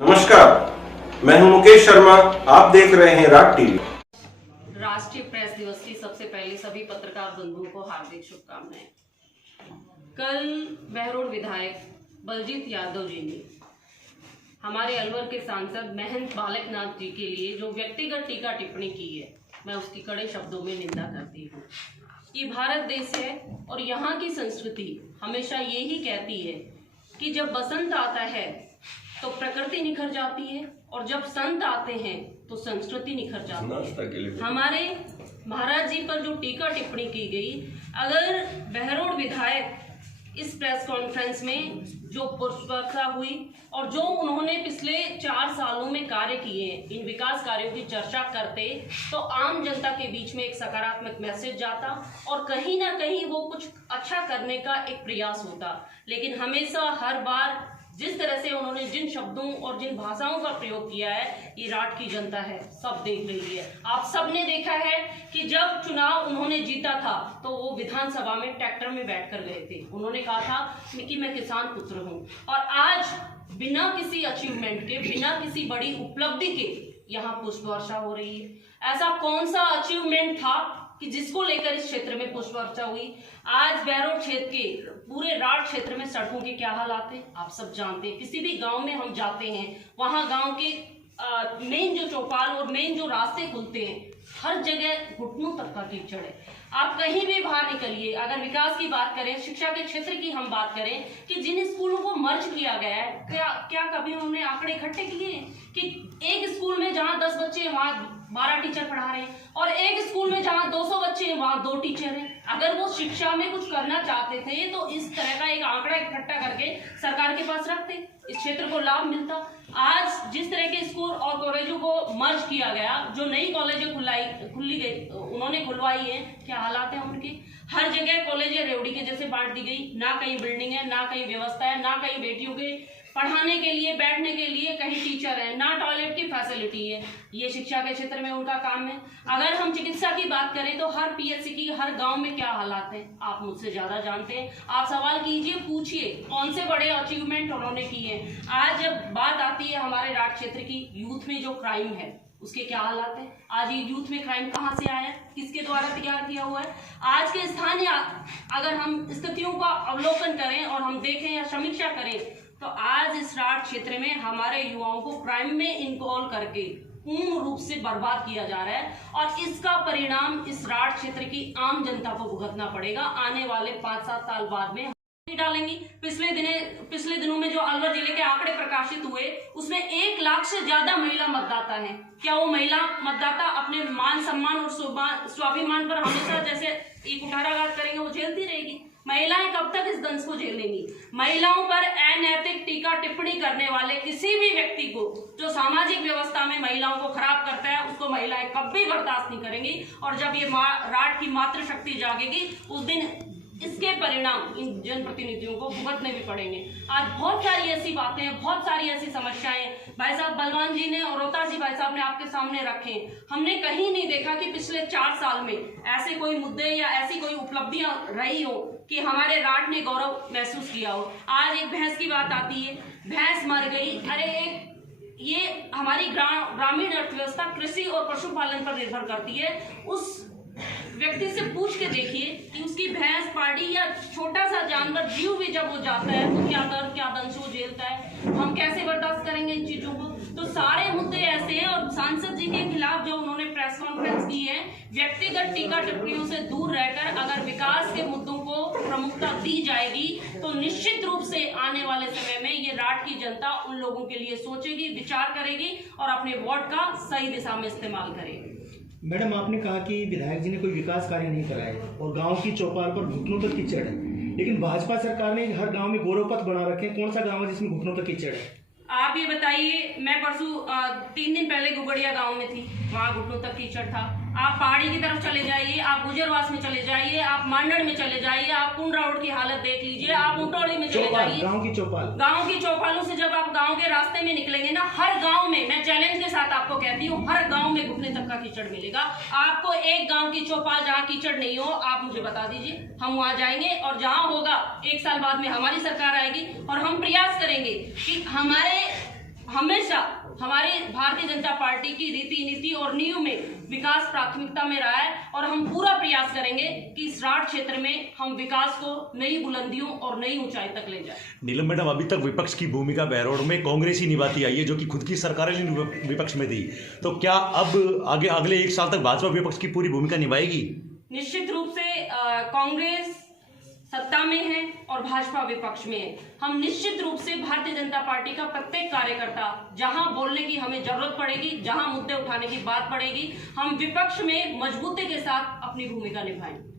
नमस्कार, मैं हूं मुकेश शर्मा। आप देख रहे हैं राग टीवी। राष्ट्रीय प्रेस दिवस की सबसे पहले सभी पत्रकार बंधुओं को हार्दिक शुभकामनाएं। कल बहरोड विधायक बलजीत यादव जी ने हमारे अलवर के सांसद महंत बालकनाथ जी के लिए जो व्यक्तिगत टीका टिप्पणी की है, मैं उसकी कड़े शब्दों में निंदा करती हूँ। ये भारत देश है और यहाँ की संस्कृति हमेशा यही कहती है कि जब बसंत आता है तो प्रकृति निखर जाती है और जब संत आते हैं तो संस्कृति निखर जाती है। हमारे महाराज जी पर जो टीका टिप्पणी की गई, अगर बहरोड विधायक इस प्रेस कॉन्फ्रेंस में जो पुष्पवर्षा हुई और जो उन्होंने पिछले 4 सालों में कार्य किए हैं, इन विकास कार्यों की चर्चा करते तो आम जनता के बीच में एक सकारात्मक मैसेज जाता और कहीं ना कहीं वो कुछ अच्छा करने का एक प्रयास होता। लेकिन हमेशा हर बार जिस तरह से उन्होंने जिन शब्दों और जिन भाषाओं का प्रयोग किया है, ये राठ की जनता है, सब देख रही है। आप सब ने देखा है कि जब चुनाव उन्होंने जीता था तो वो विधानसभा में ट्रैक्टर में बैठकर गए थे। उन्होंने कहा था कि मैं किसान पुत्र हूं और आज बिना किसी अचीवमेंट के, बिना किसी बड़ी उपलब्धि के यहाँ पुष्प वर्षा हो रही है। ऐसा कौन सा अचीवमेंट था कि जिसको लेकर इस क्षेत्र में पुष्प वर्षा हुई? आज बहरोड क्षेत्र के, पूरे राठ क्षेत्र में सड़कों के क्या हालात हैं आप सब जानते हैं। किसी भी गांव में हम जाते हैं, वहां गांव के मेन जो चौपाल और मेन जो रास्ते खुलते हैं, हर जगह घुटनों तक का कीचड़ है। आप कहीं भी बाहर निकलिए, अगर विकास की बात करें, शिक्षा के क्षेत्र की हम बात करें कि जिन स्कूलों को मर्ज किया गया है, क्या कभी उन्होंने आंकड़े इकट्ठे किए कि एक स्कूल में जहां 10 बच्चे हैं वहां 12 टीचर पढ़ा रहे हैं और एक स्कूल में जहां 200 बच्चे हैं वहां 2 टीचर हैं। अगर वो शिक्षा में कुछ करना चाहते थे तो इस तरह का एक आंकड़ा इकट्ठा करके सरकार के पास रखते, इस क्षेत्र को लाभ मिलता। आज जिस तरह के स्कूल और कॉलेजों को मर्ज किया गया, जो नई कॉलेजें खुली गई उन्होंने खुलवाई है, क्या हालात है उनके? हर जगह कॉलेजें रेवड़ी के जैसे बांट दी गई, ना कहीं बिल्डिंग है, ना कहीं व्यवस्था है, ना कहीं बेटियों के पढ़ाने के लिए, बैठने के लिए कहीं टीचर है, ना टॉयलेट की फैसिलिटी है। ये शिक्षा के क्षेत्र में उनका काम है। अगर हम चिकित्सा की बात करें तो हर पीएचसी की हर गांव में क्या हालात है आप मुझसे ज्यादा जानते हैं। आप सवाल कीजिए, पूछिए कौन से बड़े अचीवमेंट उन्होंने किए हैं। आज जब बात आती है हमारे राठ क्षेत्र की, यूथ में जो क्राइम है उसके क्या हालात है? आज ये यूथ में क्राइम कहाँ से आया है, किसके द्वारा तैयार किया हुआ है? आज के स्थानीय अगर हम स्थितियों का अवलोकन करें और हम देखें या समीक्षा करें तो आज इस राठ क्षेत्र में हमारे युवाओं को क्राइम में इन्वॉल्व करके पूर्ण रूप से बर्बाद किया जा रहा है और इसका परिणाम इस राठ क्षेत्र की आम जनता को भुगतना पड़ेगा। आने वाले 5-7 साल बाद में डालेंगी। पिछले दिनों में जो अलवर जिले के आंकड़े प्रकाशित हुए, उसमें 1 लाख से ज्यादा महिला मतदाता हैं। क्या वो महिला मतदाता अपने मान सम्मान और स्वाभिमान पर हमेशा जैसे एक कुठाराघात करेंगे, वो झेलती रहेगी? महिलाएं कब तक इस दंश को झेलेंगी? महिलाओं पर अनैतिक टीका टिप्पणी करने वाले किसी भी व्यक्ति को जो सामाजिक व्यवस्था में महिलाओं को खराब करता है, उसको महिलाएं कभी बर्दाश्त नहीं करेंगी। और जब ये राठ की मातृशक्ति जागेगी, उस दिन इसके परिणाम इन जनप्रतिनिधियों को भुगतने भी पड़ेंगे। आज बहुत सारी ऐसी बातें हैं, बहुत सारी ऐसी समस्याएं भाई साहब बलवान जी ने और रोहतास जी भाई साहब ने आपके सामने रखे। हमने कहीं नहीं देखा कि पिछले 4 साल में ऐसे कोई मुद्दे या ऐसी कोई उपलब्धियां रही हो कि हमारे राठ ने गौरव महसूस किया हो। आज एक भैंस की बात आती है, भैंस मर गई। अरे ये हमारी ग्रामीण अर्थव्यवस्था कृषि और पशुपालन पर निर्भर करती है। उस व्यक्ति से पूछ के देखिए कि उसकी भैंस, पाड़ी या छोटा सा जानवर जीव भी जब वो जाता है तो क्या दर्द, क्या दंश वो झेलता है। हम कैसे बर्दाश्त करेंगे इन चीजों को? तो सारे मुद्दे ऐसे हैं और सांसद जी के खिलाफ जो उन्होंने प्रेस कॉन्फ्रेंस की है, व्यक्तिगत टीका टिप्पणियों से दूर रहकर अगर विकास के मुद्दों को प्रमुखता दी जाएगी तो निश्चित रूप से आने वाले समय में ये राठ की जनता उन लोगों के लिए सोचेगी, विचार करेगी और अपने वोट का सही दिशा में इस्तेमाल करेगी। मैडम, आपने कहा कि विधायक जी ने कोई विकास कार्य नहीं कराए और गांव की चौपाल पर घुटनों तक कीचड़ है, लेकिन भाजपा सरकार ने हर गांव में गौरव पथ बना रखे हैं। कौन सा गांव है जिसमें घुटनों तक कीचड़ है? आप ये बताइए। मैं परसों 3 दिन पहले गुगड़िया गांव में थी, वहां घुटनों तक कीचड़ था। आप पहाड़ी की तरफ चले जाइए, आप गुजरवास में चले जाइए, आप मांडड़ में चले जाइए, आप कुंड रोड की हालत देख लीजिए, आप उटौड़ी में चले जाइए। गांव की चौपालों से जब आप गांव के रास्ते में निकलेंगे ना, हर गांव में, मैं चैलेंज के साथ आपको कहती हूँ, हर गांव में घुटने तक का कीचड़ मिलेगा। आपको एक गांव की चौपाल जहाँ कीचड़ नहीं हो, आप मुझे बता दीजिए, हम वहां जाएंगे और जहां होगा 1 साल बाद में हमारी सरकार आएगी और हम प्रयास करेंगे कि हमारे हमेशा हमारे भारतीय जनता पार्टी की रीति नीति और नियम में विकास प्राथमिकता में रहा है और हम पूरा प्रयास करेंगे कि इस राठ क्षेत्र में हम विकास को नई बुलंदियों और नई ऊंचाई तक ले जाएं। नीलम मैडम, अभी तक विपक्ष की भूमिका बहरोड में कांग्रेस ही निभाती आई है, जो कि खुद की सरकार विपक्ष में थी। तो क्या अब आगे अगले 1 साल तक भाजपा विपक्ष की पूरी भूमिका निभाएगी? निश्चित रूप से कांग्रेस सत्ता में है और भाजपा विपक्ष में है। हम निश्चित रूप से भारतीय जनता पार्टी का प्रत्येक कार्यकर्ता जहां बोलने की हमें जरूरत पड़ेगी, जहां मुद्दे उठाने की बात पड़ेगी, हम विपक्ष में मजबूती के साथ अपनी भूमिका निभाएंगे।